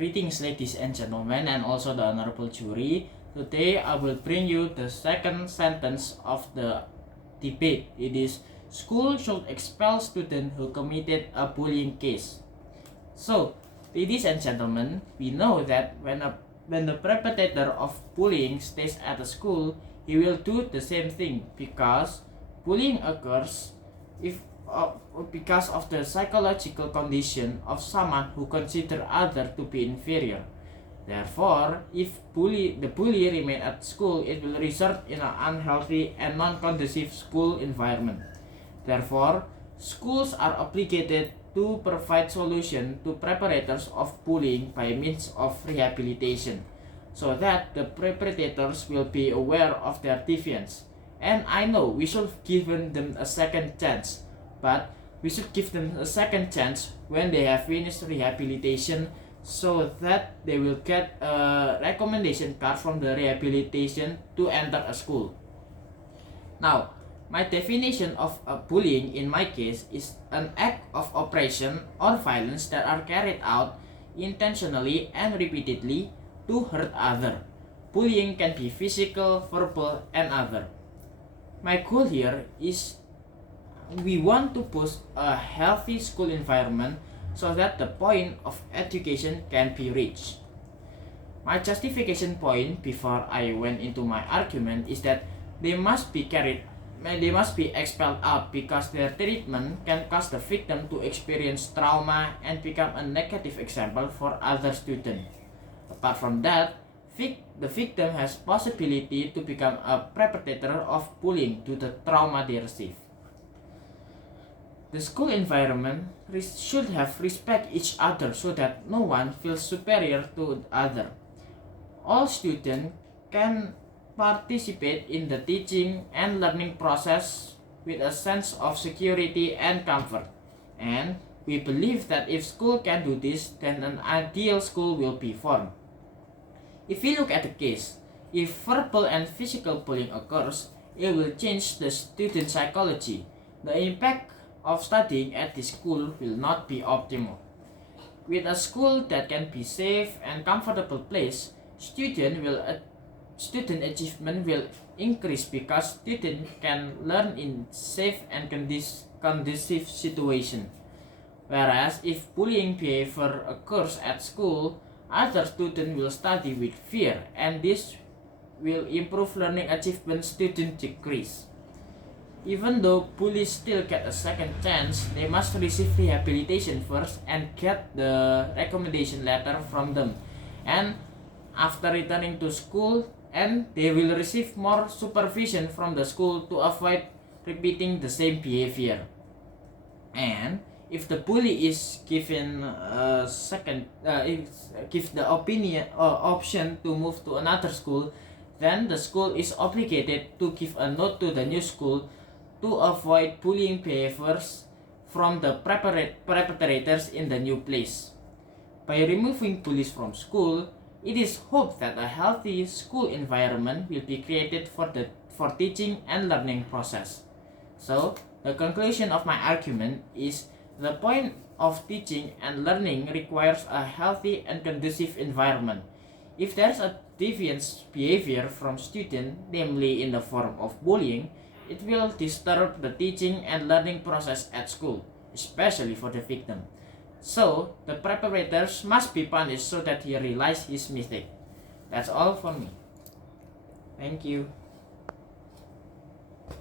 Greetings, ladies and gentlemen, and also the honorable jury. Today I will bring you the second sentence of the debate. It is, school should expel student who committed a bullying case. So, ladies and gentlemen, we know that when the perpetrator of bullying stays at a school, he will do the same thing because bullying occurs if because of the psychological condition of someone who consider other to be inferior. Therefore, if the bully remain at school, it will result in an unhealthy and non-conducive school environment. Therefore, schools are obligated to provide solution to perpetrators of bullying by means of rehabilitation, so that the perpetrators will be aware of their deviance. And I know we should give them a second chance, but we should give them a second chance when they have finished rehabilitation, so that they will get a recommendation card from the rehabilitation to enter a school. Now, my definition of bullying in my case is an act of oppression or violence that are carried out intentionally and repeatedly to hurt other. Bullying can be physical, verbal, and other. My goal here is we want to boost a healthy school environment so that the point of education can be reached. My justification point before I went into my argument is that they must be expelled out because their treatment can cause the victim to experience trauma and become a negative example for other students. Apart from that, the victim has possibility to become a perpetrator of bullying due to the trauma they receive. The school environment should have respect each other so that no one feels superior to the other. All students can participate in the teaching and learning process with a sense of security and comfort. And we believe that if school can do this, then an ideal school will be formed. If we look at the case, if verbal and physical bullying occurs, it will change the student psychology. The impact of studying at this school will not be optimal. With a school that can be safe and comfortable place, student achievement will increase because students can learn in safe and conducive situation. Whereas if bullying behavior occurs at school, other students will study with fear, and this will improve learning achievement student decrease. Even though bullies still get a second chance, they must receive rehabilitation first and get the recommendation letter from them. And after returning to school, and they will receive more supervision from the school to avoid repeating the same behavior. And if the bully is given a give the option to move to another school, then the school is obligated to give a note to the new school to avoid bullying behaviors from the perpetrators in the new place. By removing bullies from school, it is hoped that a healthy school environment will be created for teaching and learning process. So, the conclusion of my argument is the point of teaching and learning requires a healthy and conducive environment. If there is a deviant behavior from students, namely in the form of bullying, it will disturb the teaching and learning process at school, especially for the victim. So, the perpetrators must be punished so that he realizes his mistake. That's all for me. Thank you.